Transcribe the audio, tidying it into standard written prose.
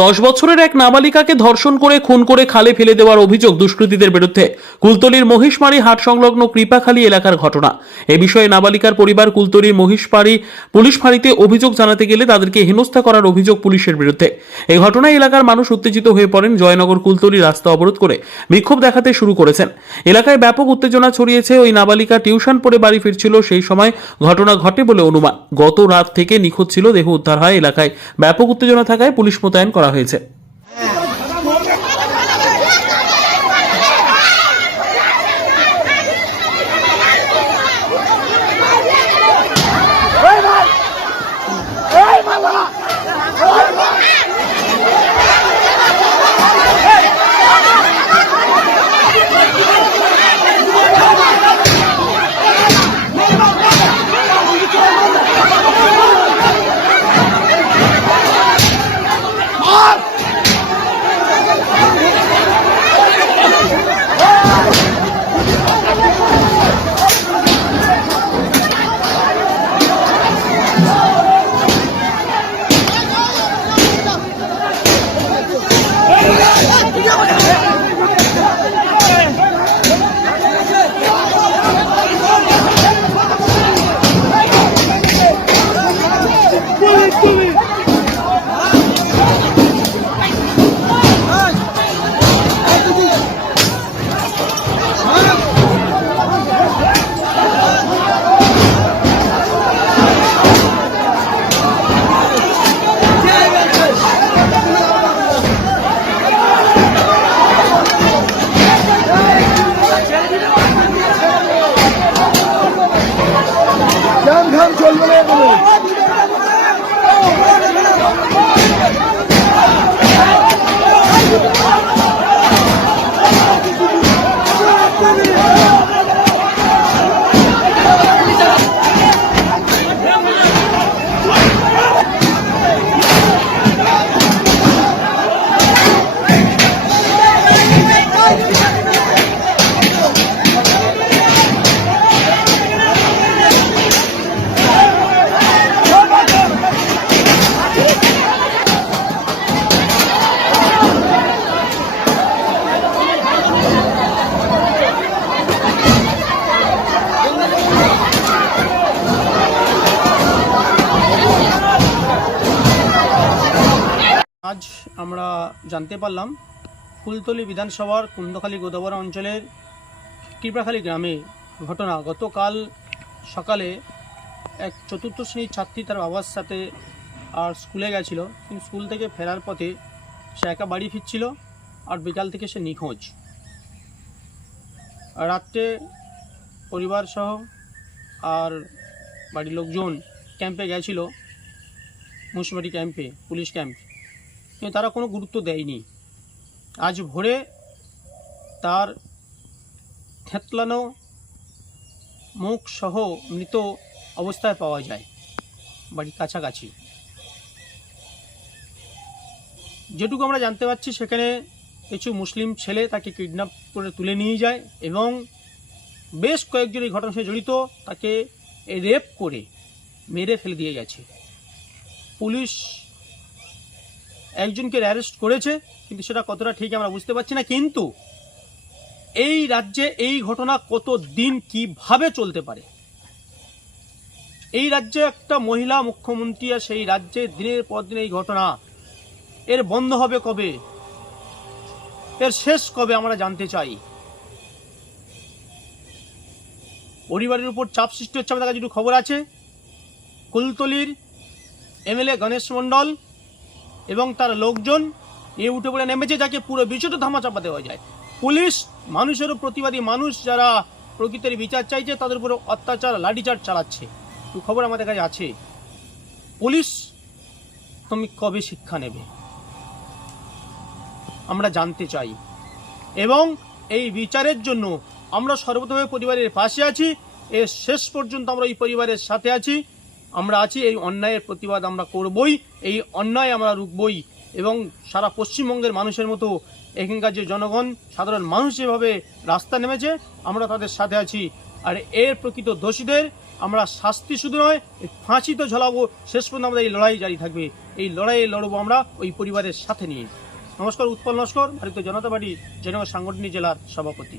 10 বছরের এক নাবালিকাকে ধর্ষণ করে খুন করে খালে ফেলে দেওয়ার অভিযোগ দুষ্কৃতীদের বিরুদ্ধে। কুলতলির মহিষমারি হাট সংলগ্ন কৃপাখালী এলাকার ঘটনা। এ বিষয়ে নাবালিকার পরিবার কুলতলির মহিষমারি পুলিশ ফাঁড়িতে অভিযোগ জানাতে গেলে তাদেরকে হেনস্থা করার অভিযোগ পুলিশের বিরুদ্ধে। এই ঘটনায় এলাকার মানুষ উত্তেজিত হয়ে পড়েন। জয়নগর কুলতলি রাস্তা অবরোধ করে বিক্ষোভ দেখাতে শুরু করেছেন। এলাকায় ব্যাপক উত্তেজনা ছড়িয়েছে। ওই নাবালিকা টিউশন পড়ে বাড়ি ফিরছিল, সেই সময় ঘটনা ঘটে বলে অনুমান। গত রাত থেকে নিখোঁজ ছিল, দেহ উদ্ধার হয়। এলাকায় ব্যাপক উত্তেজনা থাকায় পুলিশ মোতায়েন করা হয়েছে। আজ আমরা জানতে পারলাম কুলতলি বিধানসভার কুন্দখালী গোদাবরা অঞ্চলের কৃপাখালী গ্রামে ঘটনা। গতকাল সকালে এক চতুর্থ শ্রেণীর ছাত্রী তার বাবার সাথে আর স্কুলে গেছিল, কিন্তু স্কুল থেকে ফেরার পথে সে একা বাড়ি ফিরছিল আর বিকাল থেকে সে নিখোঁজ। রাত্রে পরিবার সহ আর বাড়ির লোকজন ক্যাম্পে গেছিল, মুন্সিপালিটি ক্যাম্পে, পুলিশ ক্যাম্প, কিন্তু তারা কোনো গুরুত্ব দেয়নি। আজ ভোরে তার থেতলানো মুখ সহ মৃত অবস্থায় পাওয়া যায় বাড়ির কাছাকাছি। যেটুকু আমরা জানতে পারছি, সেখানে কিছু মুসলিম ছেলে তাকে কিডন্যাপ করে তুলে নিয়ে যায় এবং বেশ কয়েকজন এই ঘটনার সাথে জড়িত তাকে রেপ করে মেরে ফেলে দিয়ে গেছে। পুলিশ একজনকে অ্যারেস্ট করেছে, কিন্তু সেটা কতটা ঠিক আমরা বুঝতে পারছি না। কিন্তু এই রাজ্যে এই ঘটনা কত দিন কিভাবে চলতে পারে? এই রাজ্যে একটা মহিলা মুখ্যমন্ত্রী, আর সেই রাজ্যে দিনের পর দিন এই ঘটনা, এর বন্ধ হবে কবে? এর শেষ কবে আমরা জানতে চাই। পরিবারের উপর চাপ সৃষ্টি হচ্ছে। আমাদের কাছে যেটুকু খবর আছে, কুলতলির এমএলএ গণেশ মণ্ডল এবং তার লোকজন এ উঠে পড়ে নেমেছে, যাকে পুরো বিষয়টা ধামাচাপা দেওয়া যায়। পুলিশ মানুষেরও প্রতিবাদী, মানুষ যারা প্রকৃতির বিচার চাইছে তাদের উপরে অত্যাচার, লাঠিচার্জ চালাচ্ছে। তো খবর আমাদের কাছে আছে। পুলিশ তুমি কবে শিক্ষা নেবে আমরা জানতে চাই, এবং এই বিচারের জন্য আমরা সর্বতভাবে পরিবারের পাশে আছি। এর শেষ পর্যন্ত আমরা এই পরিবারের সাথে আছি, আমরা আছি। এই অন্যায়ের প্রতিবাদ আমরা করবই, এই অন্যায় আমরা রুখবই, এবং সারা পশ্চিমবঙ্গের মানুষের মতো এখানকার যে জনগণ, সাধারণ মানুষ যেভাবে রাস্তা নেমেছে, আমরা তাদের সাথে আছি। আর এর প্রকৃত দোষীদের আমরা শাস্তি শুধু নয়, ফাঁসি তো ঝোলাবো। শেষ পর্যন্ত আমাদের এই লড়াই জারি থাকবে। এই লড়াইয়ে লড়বো আমরা ওই পরিবারের সাথে নিয়ে। নমস্কার, উৎপল নস্কর, ভারতীয় জনতা পার্টি জেনেভা সাংগঠনিক জেলার সভাপতি।